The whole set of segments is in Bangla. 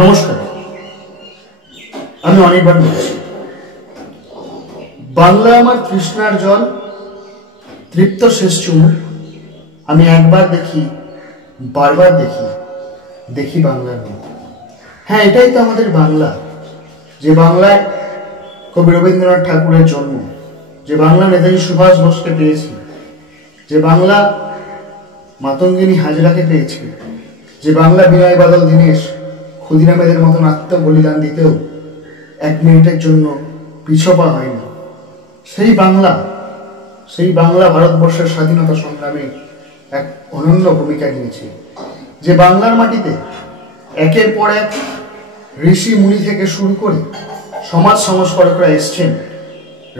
নমস্কার, আমি অনির্বাণ বলছি। বাংলা আমার তৃষ্ণার জল, তৃপ্ত শেষ চুমুক। আমি একবার দেখি, বারবার দেখি, দেখি বাংলার মুখ। হ্যাঁ, এটাই তো আমাদের বাংলা, যে বাংলায় কবি রবীন্দ্রনাথ ঠাকুরের জন্ম, যে বাংলা নেতাজি সুভাষ বোসকে পেয়েছি, যে বাংলা মাতঙ্গিনী হাজরাকে পেয়েছি, যে বাংলা বিনয় বাদল দীনেশ ক্ষুদিরামেদের মতন আত্মবলিদান দিতেও 1 মিনিটের জন্য পিছপা হয় না। সেই বাংলা ভারতবর্ষের স্বাধীনতা সংগ্রামে এক অনন্য ভূমিকা নিয়েছে। যে বাংলার মাটিতে একের পর এক ঋষি মুনি থেকে শুরু করে সমাজ সংস্কারকরা এসছেন,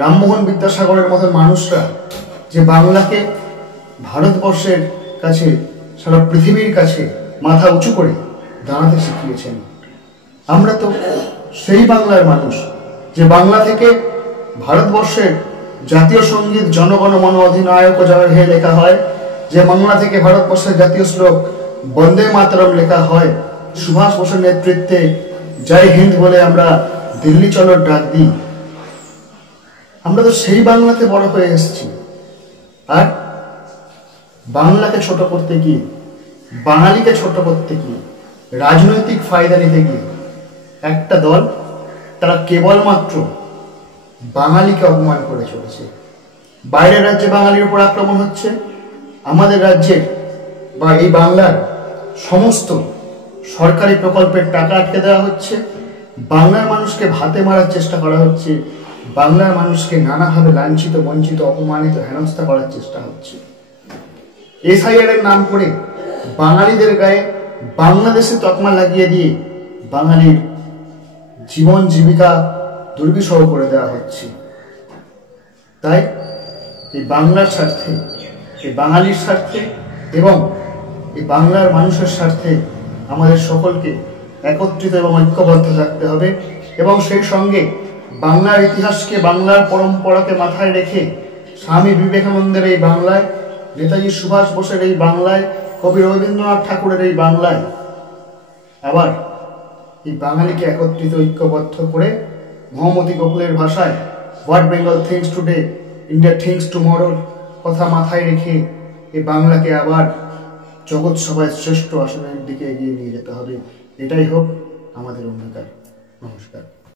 রামমোহন বিদ্যাসাগরের মতন মানুষরা যে বাংলাকে ভারতবর্ষের কাছে, সারা পৃথিবীর কাছে মাথা উঁচু করে দাঁড়াতে শিখিয়েছেন। আমরা তো সেই বাংলার মানুষ, যে বাংলা থেকে ভারতবর্ষের জাতীয় সঙ্গীত জনগণ মন অধিনায়ক জয় হে লেখা হয়, যে বাংলা থেকে ভারতবর্ষের জাতীয় শ্লোক বন্দে মাতরম লেখা হয়, সুভাষ বোসের নেতৃত্বে জয় হিন্দ বলে আমরা দিল্লি চলোর ডাক দিই। আমরা তো সেই বাংলাতে বড় হয়ে এসেছি। আর বাংলাকে ছোট করতে গিয়ে, বাঙালিকে ছোট করতে গিয়ে, রাজনৈতিক ফায়দা নিতে গিয়ে একটা দল, তারা কেবলমাত্র বাঙালিকে অপমান করে চলেছে। বাইরের রাজ্যে বাঙালির উপর আক্রমণ হচ্ছে, আমাদের রাজ্যের বা এই বাংলার সমস্ত সরকারি প্রকল্পের টাকা আটকে দেওয়া হচ্ছে, বাংলার মানুষকে ভাতে মারার চেষ্টা করা হচ্ছে, বাংলার মানুষকে নানাভাবে লাঞ্ছিত, বঞ্চিত, অপমানিত, হেনস্থা করার চেষ্টা হচ্ছে। এসআইআর এর নাম করে বাঙালিদের গায়ে বাংলাদেশে তকমা লাগিয়ে দিয়ে বাঙালির জীবন জীবিকা দুর্বিষহ করে দেওয়া হচ্ছে। তাই এই বাংলার স্বার্থে, এই বাঙালির স্বার্থে এবং এই বাংলার মানুষের স্বার্থে আমাদের সকলকে একত্রিত এবং ঐক্যবদ্ধ থাকতে হবে। এবং সেই সঙ্গে বাংলার ইতিহাসকে, বাংলার পরম্পরাকে মাথায় রেখে স্বামী বিবেকানন্দের এই বাংলায়, নেতাজি সুভাষ বোসের এই বাংলায়, কবি রবীন্দ্রনাথ ঠাকুরের এই বাংলায় আবার এই বাঙালিকে একত্রিত ঐক্যবদ্ধ করে মহামতি গোকুলের ভাষায় what Bengal thinks today, India thinks টুমরোর কথা মাথায় রেখে এই বাংলাকে আবার জগৎ সভায় শ্রেষ্ঠ আসনের দিকে এগিয়ে নিয়ে যেতে হবে। এটাই হোক আমাদের অঙ্গীকার। নমস্কার।